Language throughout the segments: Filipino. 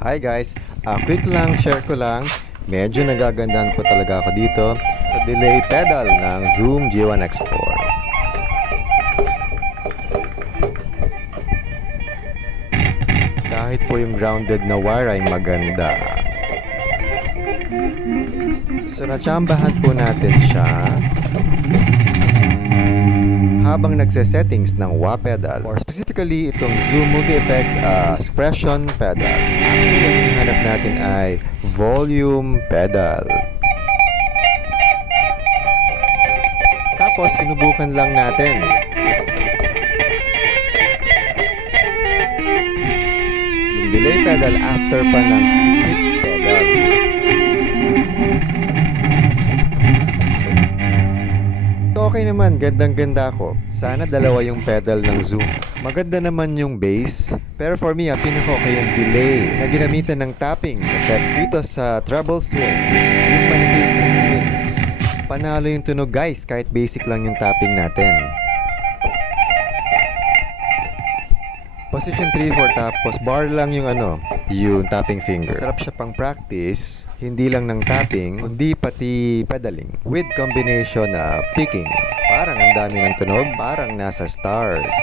Hi guys, quick lang, share ko lang. Medyo nagagandahan po talaga ako dito sa delay pedal ng Zoom G1 X4. Kahit po yung grounded na wire ay maganda. So natsambahan po natin siya habang nagse-settings ng wah pedal or specifically itong Zoom Multi-Effects expression pedal. Actually, ang hinahanap natin ay volume pedal. Tapos, sinubukan lang natin. Yung delay pedal after pa ng pitch pedal. Okay naman, gandang-ganda ako. Sana dalawa yung pedal ng Zoom. Maganda naman yung bass, pero for me, pinaka-okay yung delay na ginamitan ng tapping effect dito sa treble strings, yung manipis na strings. Panalo yung tunog guys, kahit basic lang yung tapping natin. Position 3-4 tapos bar lang yung yung tapping finger. Masarap siya pang practice, hindi lang ng tapping, kundi pati pedaling. With combination na picking. Parang ang dami ng tunog, parang nasa stars.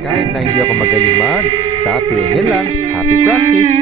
Kahit na hindi ako magaling mag-tapping, yun lang, happy practice!